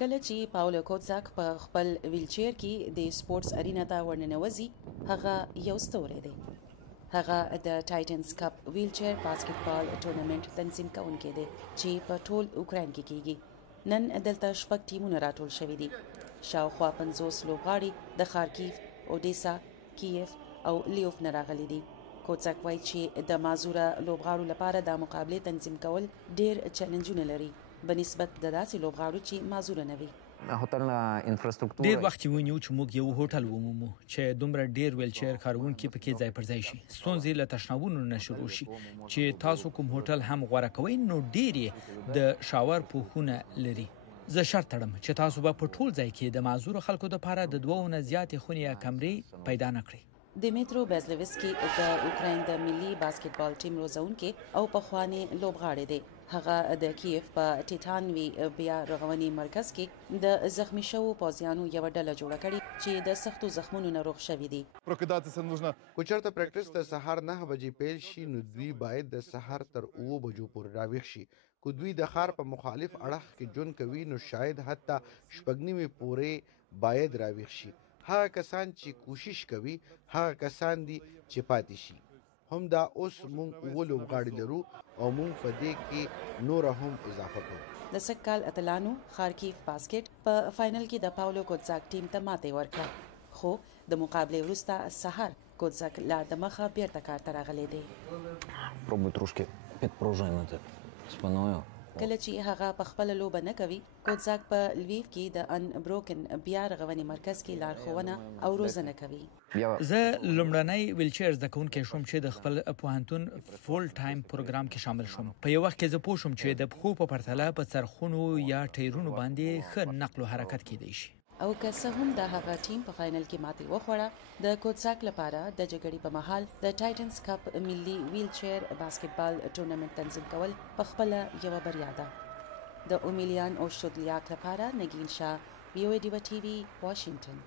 کله چې پاولو کوتزاک په خپل ویلچیر کې د سپورتس ارینا ته ورننوځي هغه یو ستوری دی. هغه د ټایټنز کپ ویلچیر باسکټبال ټورنمنت تنظیم کوونکی دی چې په ټول اوکراین کې کیږي. نن دلته شپږ ټیمونه راټول شوي دي. شاوخوا 50 لوبغاړي د خارکیف، اودیسا، کیف او لیوف نه راغلي دي. کوتزاک وایي چې د معذوره لوبغاړو لپاره د مقابلې تنظیم کول ډیر چیلنجونه لري بنسبت د داسې لوبغاړو چې معذوره نه وي. ډیر وخت ونیو چې موږ یو هوټل ومومو چې دومره ډیر ویلچیر کارونکي پکې ځای پر ځای شي. ستونزې له تشنابونو نه شروع شي چې تاسو کوم هوټل هم غوړه کوئ نو ډیر د شاور پوښونه لري. زه شرط تړم چې تاسو به په ټول ځای کې د معذور خلکو لپاره د 2 نه زیاتې خونې یا کمرې پیدا نه کړئ. دیمیترو بیزلویسکي د اوکراین د ملي باسکټبال ټیم روزونکي او پخوانی لوبغاړی دی. هغه د کیف په ټیټانوي بیا رغونې مرکز کې د زخمی شوو پوځیانو یو ډله جوړه کړې چې د سختو زخمونو نه روغ شوي دي. کو چېرته پریکټس د سهار 9 بجې پیل شي نو دوی باید د سهار تر 9 بجو پورې راویښ شي. کو دوی د ښار په مخالف اړخ کې ژوند کوي نو شاید حتی 9:30 پورې باید راویښ شي. هغه کسان چې کوشش کوي هغه کسان دي چې پاتې شي. هم دا اوس مونږ لوبغاړي لرو او مونږ په دې کې نور هم اضافه کوو. د سکهال اتلانو خارکیف باسکټ په فائنل کې د پاولو کوتزاک ټیم ته ماتې ورکړه، خو د مقابلې وروسته سهار کوتزاک لا د مخه بیرته کار ته راغلی دی. Пробуй трошки підпружинити спиною. کله چې هغه په خپل لوبه نه کوي، کوتزاک په لویف کې د ان بروکن بیا رغونې مرکز کې لارښوونه او روزنه کوي. زه لومړنی ویلچیر زده کوونکی شوم چې د خپل پوهنتون فول ټایم پروګرام کې شامل شوم. په یو وخت کې زه پوه شوم چې د پښو په پرتله په څرخونو یا ټایرونو باندې ښه نقل و حرکت کیدی شي. او که څه هم د هغه ټیم په فائنل کې ماتې وخوړه، د کوتزاک لپاره د جګړې په مهال د ټایټنز کپ ملي ویلچیر باسکټبال ټورنمنت تنظیم کول په خپل یو بریا ده. د اومیلیان او شودلیاک لپاره نگین شاه، VOA ډیوا TV، واشنگټن.